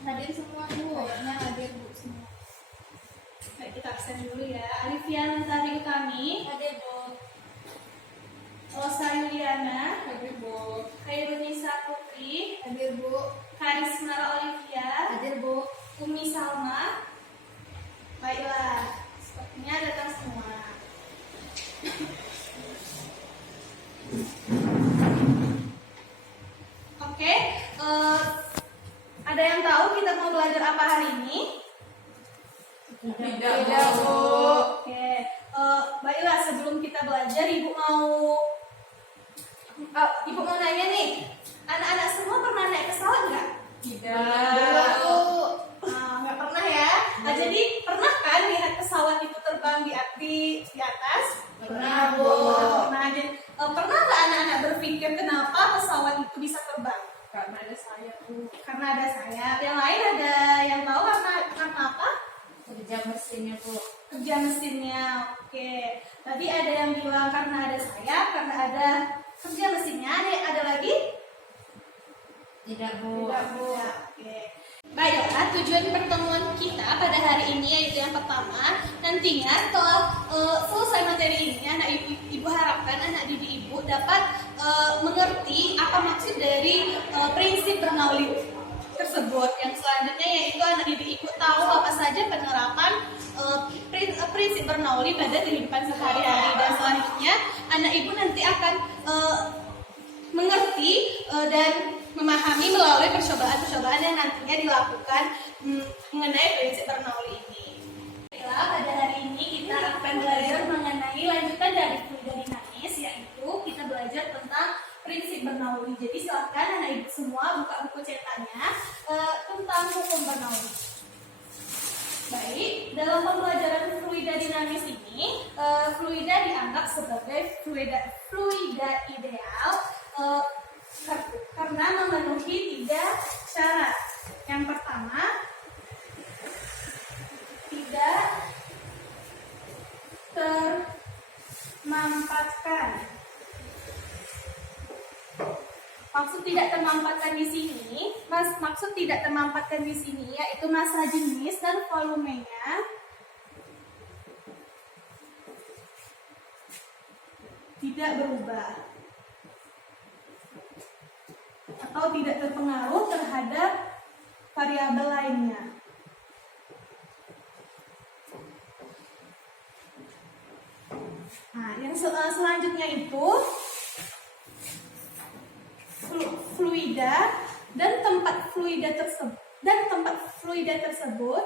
Hadir semua Bu. Kayaknya hadir Bu semua. Baik, kita absen dulu ya. Alifian Tari kami. Hadir Bu. Rosa Yuliana. Hadir Bu. Khairunisa Putri. Hadir Bu. Karisma Olivia. Hadir Bu. Umi Salma. Baiklah, sepertinya datang semua. Oke, ada yang tahu kita mau belajar apa hari ini? Tidak Bu. Oke, baiklah sebelum kita belajar, ibu mau nanya nih, anak-anak semua pernah naik pesawat nggak? Tidak Bu. Nggak pernah ya. Nah, jadi pernah kan lihat pesawat itu terbang di atas? Pernah Bu. Nah, jadi, pernah nggak anak-anak berpikir kenapa pesawat itu bisa terbang? Karena ada saya Bu. Karena ada sayap. Yang lain ada yang tahu karena apa? Kerja mesinnya Bu. Kerja mesinnya. Oke. Tadi ada yang bilang karena ada sayap, karena ada kerja mesinnya. Ada lagi? Tidak Bu. Tidak Bu. Oke. Baiklah, tujuan pertemuan kita pada hari ini yaitu yang pertama, nantinya setelah selesai materi ini, anak ibu harapkan anak didik ibu dapat mengerti apa maksud dari prinsip Bernoulli tersebut. Yang selanjutnya yaitu anak didik ibu tahu apa saja penerapan prinsip Bernoulli pada kehidupan sehari-hari, dan selanjutnya anak ibu nanti akan mengerti dan memahami melalui percobaan-percobaan yang nantinya dilakukan mengenai prinsip Bernoulli ini. Baiklah, pada hari ini kita akan belajar mengenai lanjutan dari fluida dinamis, yaitu kita belajar tentang prinsip Bernoulli. Jadi silakan anak ibu semua buka buku cetaknya tentang hukum Bernoulli. Baik, dalam pembelajaran fluida dinamis ini, fluida dianggap sebagai fluida ideal karena memenuhi 3 syarat. Yang pertama, tidak termampatkan. Maksud tidak termampatkan di sini, maksud tidak termampatkan di sini yaitu massa jenis dan volumenya tidak berubah atau tidak terpengaruh terhadap variabel lainnya. Nah, yang selanjutnya itu fluida dan tempat fluida tersebut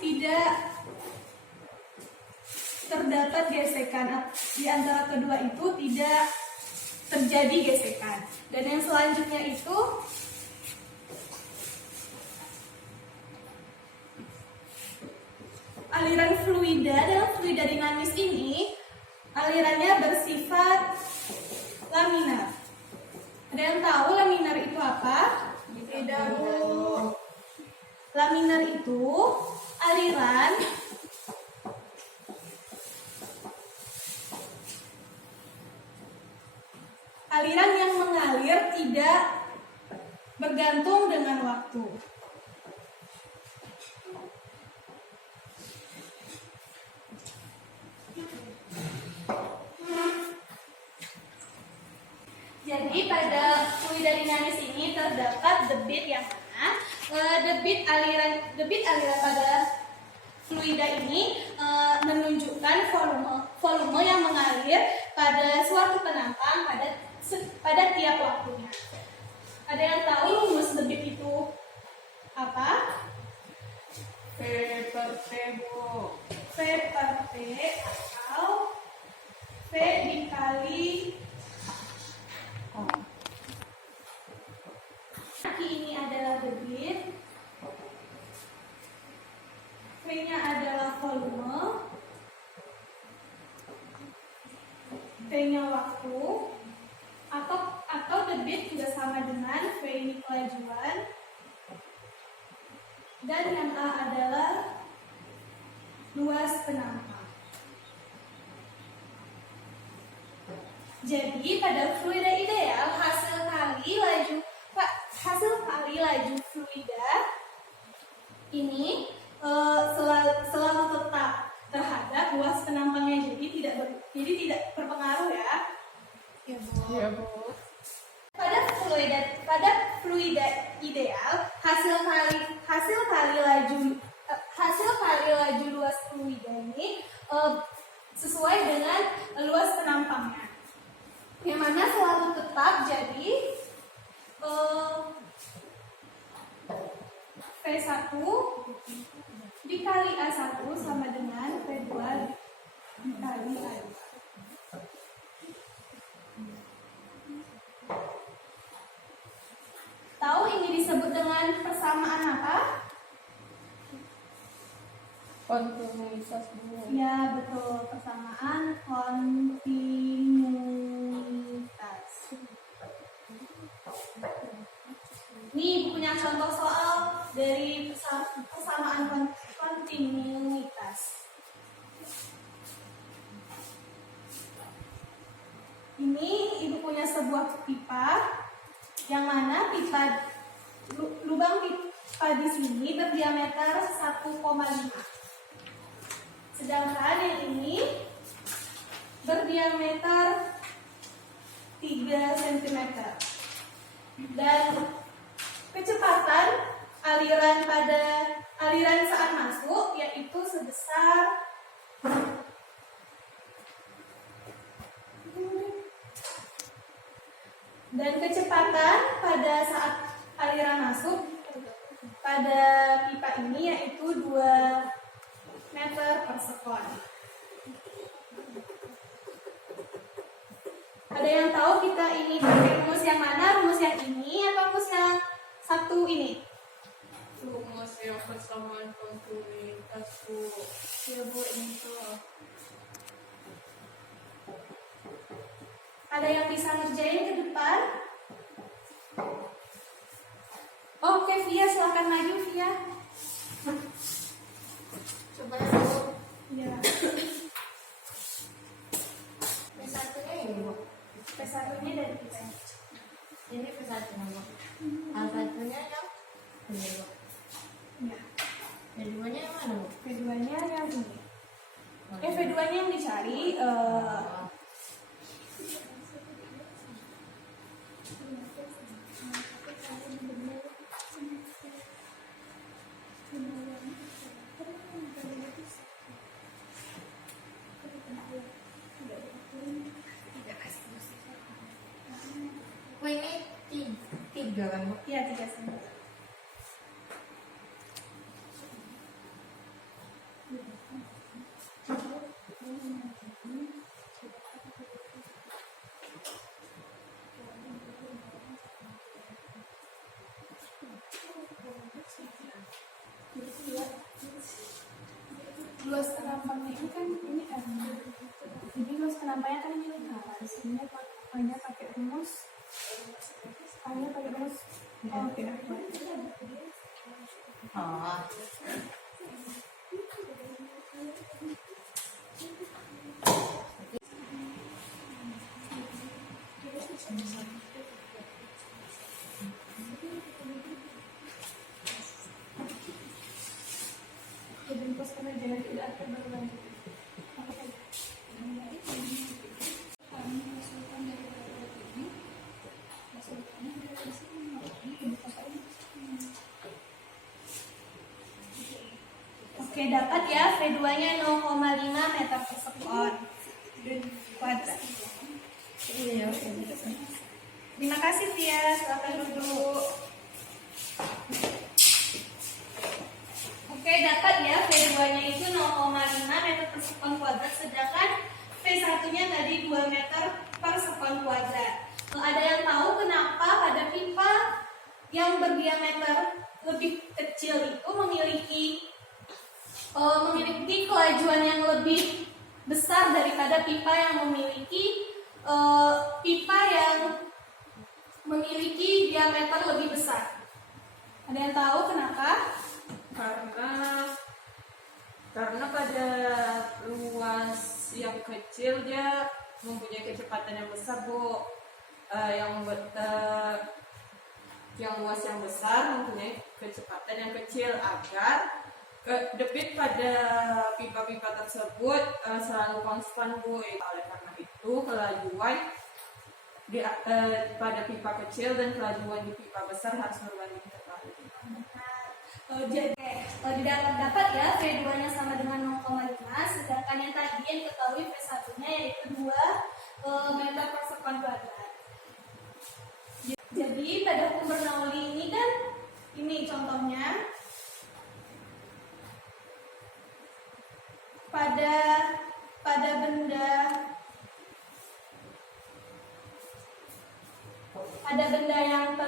tidak terdapat gesekan. Di antara kedua itu tidak terjadi gesekan. Dan yang selanjutnya itu aliran fluida dalam fluida dinamis ini alirannya bersifat laminar. Ada yang tahu laminar itu apa? Tidak Bu. Laminar itu aliran yang mengalir tidak bergantung dengan waktu. Jadi pada fluida dinamis ini terdapat debit yang mana debit aliran pada fluida ini menunjukkan volume yang mengalir pada suatu penampang pada tiap waktunya. Ada yang tahu rumus debit itu apa? V per T Bu. V per T atau V dikali ini adalah debit, V-nya adalah volume, T-nya waktu, atau debit juga sama dengan V ini kelajuan, dan yang A adalah luas penampang. Jadi pada fluida ideal hasil hasil kali laju luas fluida ini sesuai dengan luas penampangnya. Yang mana selalu tetap jadi V1 dikali A1 sama dengan V2 dikali A2. Tahu ini disebut dengan persamaan apa? Kontinuitas Bu. Ya, betul. Persamaan kontinuitas. Ini punya contoh soal dari persamaan kontinuitas. Ini ibu punya sebuah pipa, yang mana lubang pipa di sini berdiameter 1,5. Sedangkan yang ini berdiameter 3 cm. Dan kecepatan aliran saat masuk yaitu sebesar dan kecepatan pada saat aliran masuk pada pipa ini yaitu 2 meter per sekon. Ada yang tahu kita ini pakai rumus yang mana? Rumus yang ini atau rumus yang satu ini? Rumus yang persamaan kontinuitas Bu. Ya Bu, ini tuh. Ada yang bisa ngerjain ke depan? Oke, Via, silakan maju, Via. Coba ya Bu. Ya. P1-nya ini Bu. P1-nya dari kita. Ini P1-nya Bu. A1-nya yang ini Bu. Ya. P2-nya yang mana Bu? V2-nya yang ini. V2-nya yang dicari. Bu ini tiga kan Bu? Ya, 3 cm. Luas penampangnya ini kan ini kan. Jadi luas penampangnya kan ini lingkaran. Sehingga hanya pakai rumus. Oke. Oh. Jadi pos pengerjaan tidak akan berlanjut. Oke, dapat ya V2-nya 0,5 meter per sekon kuadrat. Iya. Terima kasih Tia, silakan duduk. Oke, dapat ya V2-nya itu 0,5 meter per sekon kuadrat, sedangkan V1-nya tadi 2 meter per sekon kuadrat. Ada yang tahu kenapa pada pipa yang berdiameter lebih kecil itu memiliki kelajuan yang lebih besar daripada pipa yang memiliki diameter lebih besar? Ada yang tahu kenapa? Karena pada luas yang kecil dia mempunyai kecepatan yang besar Bu. Yang luas yang besar mempunyai kecepatan yang kecil agar debit pada pipa-pipa tersebut selalu konstan Bu. Oleh karena itu kelajuan pada pipa kecil dan kelajuan di pipa besar harus berbanding terbalik. Jadi didapat ya V2-nya sama dengan 0,5, sedangkan yang tadi yang diketahui V1-nya yaitu 2 meter per sekon kuadrat. Jadi pada hukum Bernoulli ini kan, ini contohnya pada benda yang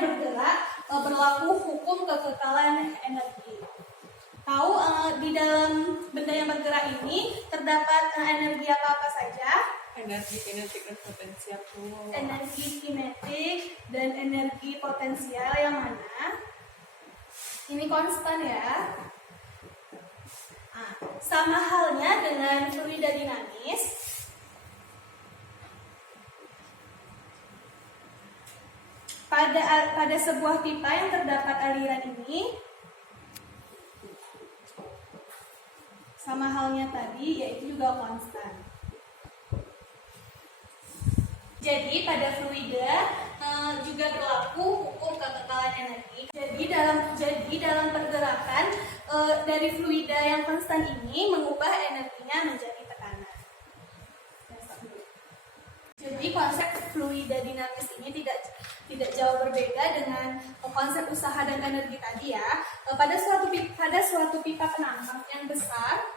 bergerak berlaku hukum kekekalan energi. Tahu di dalam benda yang bergerak ini terdapat energi apa saja? Energi kinetik dan potensial. Energi kinetik dan energi potensial yang mana? Ini konstan ya. Sama halnya dengan fluida dinamis. Pada sebuah pipa yang terdapat aliran ini, sama halnya tadi, yaitu juga konstan. Jadi pada fluida juga berlaku hukum kekekalan energi. Jadi dalam pergerakan dari fluida yang konstan ini mengubah energinya menjadi tekanan. Jadi konsep fluida dinamis ini tidak jauh berbeda dengan konsep usaha dan energi tadi ya. Pada suatu pipa penambang yang besar,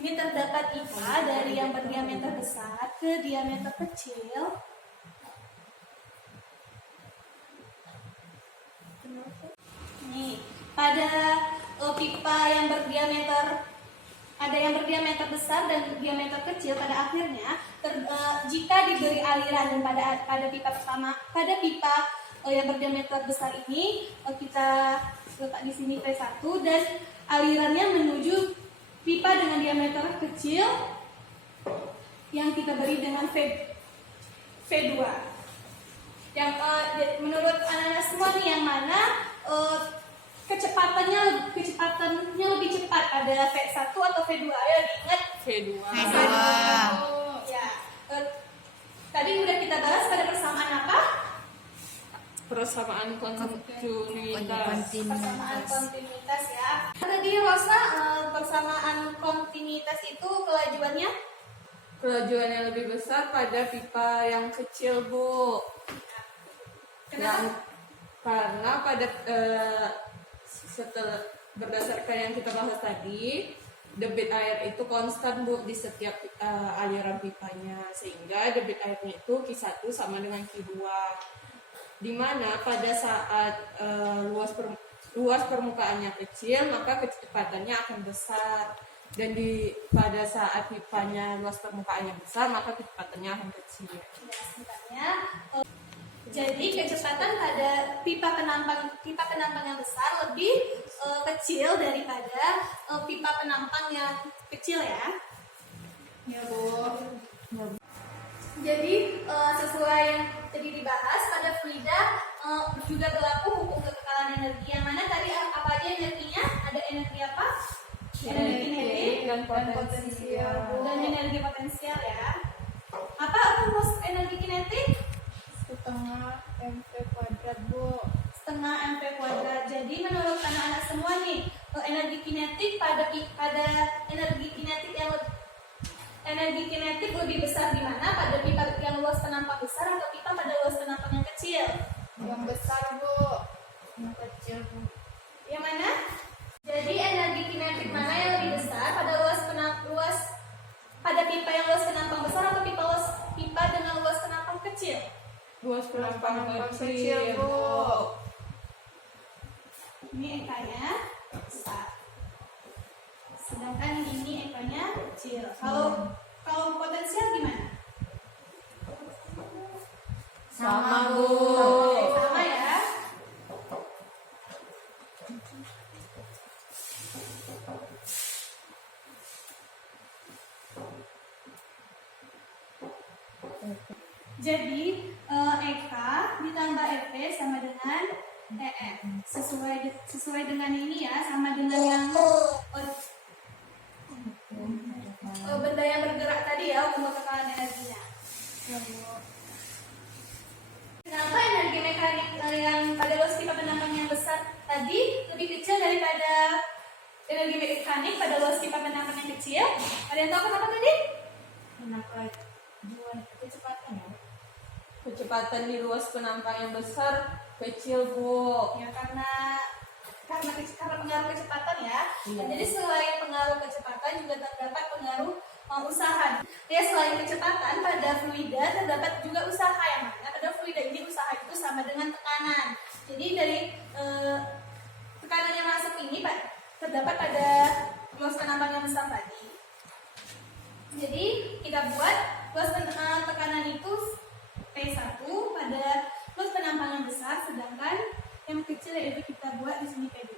ini terdapat pipa dari yang berdiameter besar ke diameter kecil. Nih, pada pipa yang berdiameter besar dan diameter kecil, pada akhirnya jika diberi aliran pada pipa yang berdiameter besar ini, kita letak di sini V1 dan alirannya menuju pipa dengan diameter kecil yang kita beri dengan V2. Yang menurut anak-anak semua nih, yang mana kecepatannya lebih cepat, ada V1 atau V2? Ayo diingat. V2. Ya. Tadi udah kita bahas pada persamaan apa? Persamaan kontinuitas. Persamaan kontinuitas ya. Tadi Rosa, persamaan kontinuitas itu kelajuannya? Kelajuan yang lebih besar pada pipa yang kecil, Bu. Kenapa? Karena pada setelah berdasarkan yang kita bahas tadi, debit air itu konstan, Bu, di setiap aliran pipanya, sehingga debit airnya itu Q1 sama dengan Q2. Di mana pada saat luas permukaannya kecil, maka kecepatannya akan besar, dan pada saat pipanya luas permukaannya besar, maka kecepatannya akan kecil. Jadi kecepatan pada pipa penampang yang besar lebih kecil daripada pipa penampang yang kecil ya. Ya, Bu. Jadi sesuai yang tadi dibahas, pada fluida juga berlaku hukum kekekalan energi, yang mana tadi apa aja energinya? Ada energi apa? Energi kinetik dan potensial. Dan energi potensial ya. Apa rumus energi kinetik? Setengah mv kuadrat, Bu. Setengah mv kuadrat. Jadi menurut anak-anak semua nih, energi kinetik pada energi kinetik lebih besar di mana? Pada pipa yang luas penampang besar atau pipa pada luas penampang yang kecil? Yang besar, Bu. Yang kecil, Bu. Yang mana? Jadi energi kinetik mana yang lebih besar? Pada pipa yang luas penampang besar atau pipa dengan luas penampang kecil? Luas penampang kecil, Bu. Ini ekanya besar, sedangkan ini ekanya kecil. Kalau potensial gimana? Sama, Bu. Sama ya. Jadi Eka ditambah EP sama dengan EM. Sesuai dengan ini ya, sama dengan yang benda yang bergerak tadi ya untuk tekanan energinya. Kenapa energi mekanik yang pada velocity pipa penampang yang besar tadi lebih kecil daripada energi mekanik pada velocity pipa penampang yang kecil? Ada yang tahu kenapa tadi? Kenapa kecepatan ya? Kecepatan di ruas penampang yang besar kecil, Bu. Ya karena pengaruh kecepatan ya. Iya. Jadi selain pengaruh kecepatan juga terdapat pengaruh usaha. Ya selain kecepatan pada fluida terdapat juga usaha yang mana pada fluida ini usaha itu sama dengan tekanan. Jadi dari tekanan yang masuk ini Pak terdapat pada luas penampang yang besar tadi. Jadi kita buat luas tekanan itu P1 pada luas penampang yang besar, sedangkan yang kecil yaitu kita buat di sini P2.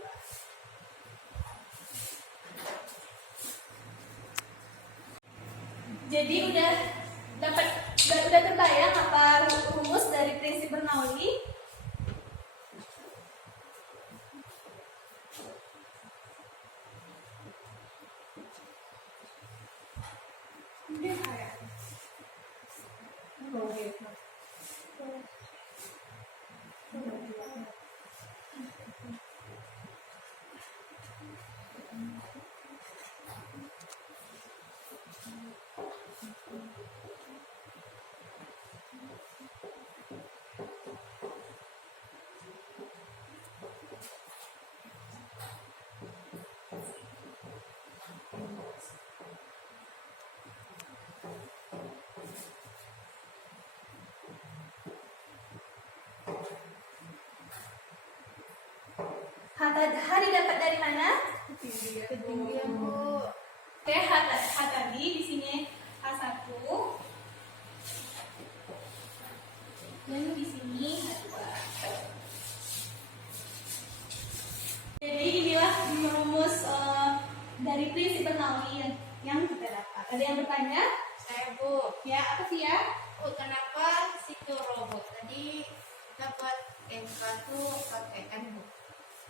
Jadi udah terbayang apa rumus dari prinsip Bernoulli? H didapat dari mana? Ketinggian, Bu. Oke, H tadi di sini H1. Dan di sini H2. Jadi inilah rumus dari prinsip Bernoulli yang kita dapat. Ada yang bertanya? Saya, Bu. Ya, apa sih ya? Bu, kenapa situ robot tadi kita buat MK tuh pakai N, Bu?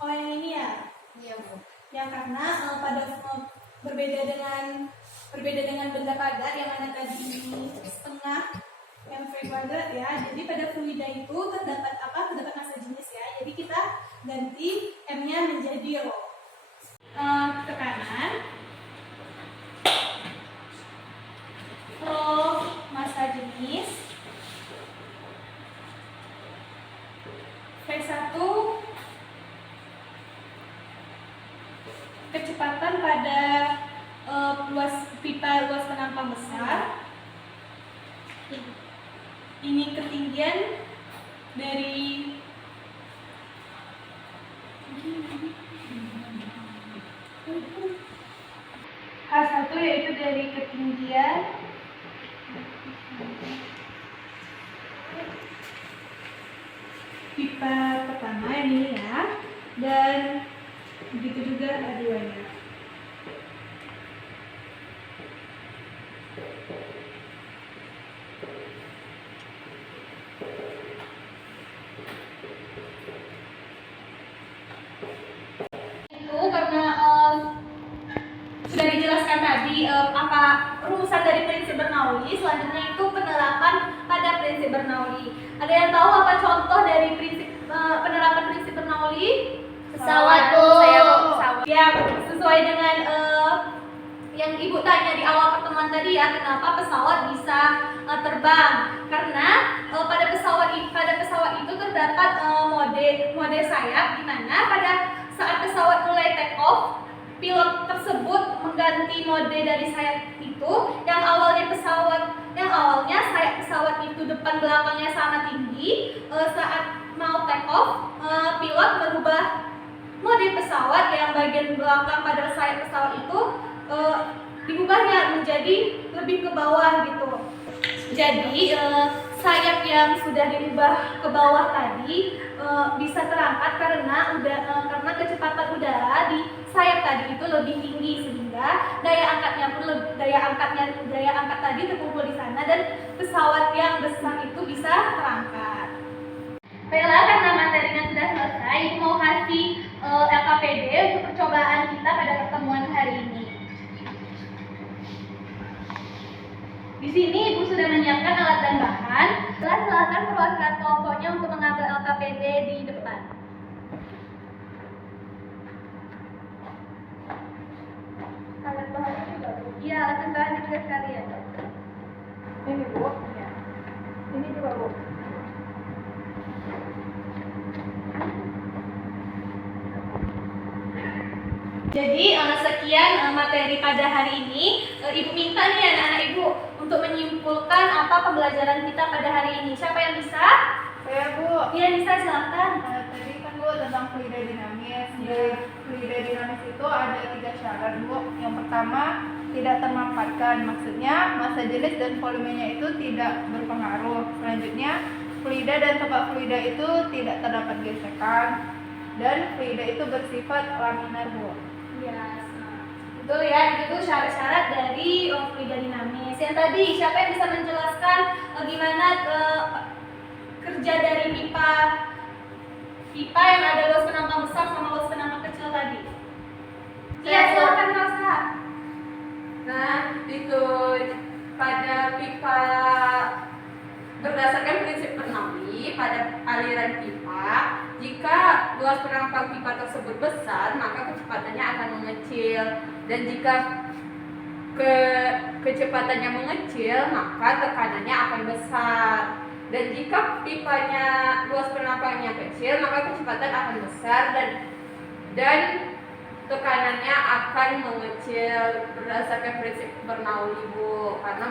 Oh, yang ini ya? Iya, Bu. Ya karena berbeda dengan benda padat yang mana tadi ini setengah mv kuadrat ya. Jadi pada fluida itu terdapat massa jenis ya. Jadi kita ganti m-nya menjadi rho. Tekanan rho massa jenis V1 kecepatan pada luas penampang besar. Ini ketinggian dari H1 yaitu dari ketinggian pipa pertama yang ini ya, dan begitu juga A2-nya. Itu karena sudah dijelaskan tadi apa rumusan dari prinsip Bernoulli. Selanjutnya itu penerapan pada prinsip Bernoulli. Ada yang tahu apa contoh dari penerapan prinsip Bernoulli? Pesawat, Bu. Saya mau pesawat. Ya, sesuai dengan yang Ibu tanya di awal pertemuan tadi ya, kenapa pesawat bisa terbang? Karena pada pesawat itu terdapat mode sayap, di mana pada saat pesawat mulai take off, pilot tersebut mengganti mode dari sayap itu yang awalnya sayap pesawat itu depan belakangnya sama tinggi. Saat mau take off, pilot merubah mode pesawat yang bagian belakang pada sayap pesawat itu diubahnya menjadi lebih ke bawah gitu. Jadi sayap yang sudah diubah ke bawah tadi bisa terangkat karena kecepatan udara di sayap tadi itu lebih tinggi, sehingga daya angkatnya pun daya angkat tadi terkumpul di sana dan pesawat yang besar itu bisa terangkat. Baiklah, karena materinya sudah selesai, Ibu mau kasih LKPD untuk percobaan kita pada pertemuan hari ini. Di sini Ibu sudah menyiapkan alat dan bahan. Silakan perwakilan kelompoknya untuk mengambil LKPD di depan. Alat bahannya juga, Bu. Iya, alat dan bahannya juga sekalian. Ini Bu. Ya. Ini juga, Bu. Jadi sekian materi pada hari ini. Ibu minta nih anak-anak Ibu untuk menyimpulkan apa pembelajaran kita pada hari ini. Siapa yang bisa? Saya Bu. Iya, bisa, silakan. Tadi kan Bu tentang fluida dinamis. Iya. Fluida dinamis itu ada 3 syarat Bu. Yang pertama, tidak termanfaatkan. Maksudnya massa jenis dan volumenya itu tidak berpengaruh. Selanjutnya, fluida dan tempat fluida itu tidak terdapat gesekan. Dan fluida itu bersifat laminar Bu. Iya, betul ya, itu syarat-syarat dari fluida dinamis. Yang tadi, siapa yang bisa menjelaskan gimana kerja dari pipa yang ada luas penampang besar sama luas penampang kecil tadi? Iya, silakan Rosa. Nah, itu pada pipa berdasarkan prinsip Bernoulli pada aliran pipa, jika luas penampang pipa tersebut besar, maka kecepatannya akan mengecil, dan jika kecepatannya mengecil, maka tekanannya akan besar. Dan jika pipanya luas penampangnya kecil, maka kecepatan akan besar dan tekanannya akan mengecil berdasarkan prinsip Bernoulli Bu. Karena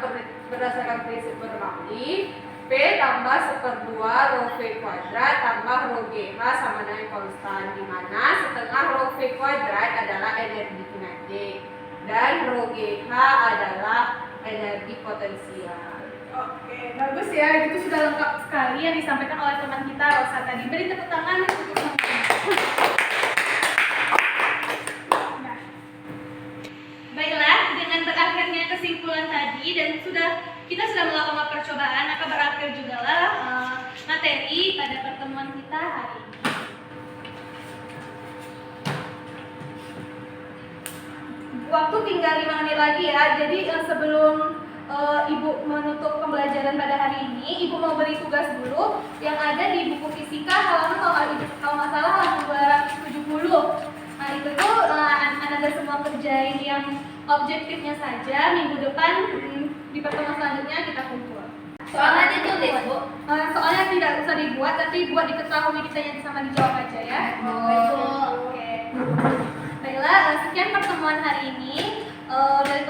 berdasarkan prinsip Bernoulli, P tambah 1/2 rho V kuadrat tambah rho GH sama dengan konstan, di mana setengah rho V kuadrat adalah energi kinetik dan rho GH adalah energi potensial. Oke, bagus ya, itu sudah lengkap sekali yang disampaikan oleh teman kita Rosa tadi. Beri tepuk tangan untuk teman kita. Nah, baiklah, dengan berakhirnya kesimpulan tadi dan kita sudah melakukan percobaan, maka berakhir juga lah materi pada pertemuan kita hari ini. Waktu tinggal 5 menit lagi ya, jadi sebelum Ibu menutup pembelajaran pada hari ini, Ibu mau beri tugas dulu yang ada di buku fisika halaman kalau nggak salah halaman 270. Nah itu tuh Anda semua kerjain yang objektifnya saja. Minggu depan di pertemuan selanjutnya kita kumpul. Soalnya ditulis Bu. Soalnya tidak usah dibuat, tapi buat diketahui kita sama dijawab aja ya. Oke. Oke. Baiklah, sekian pertemuan hari ini. Dari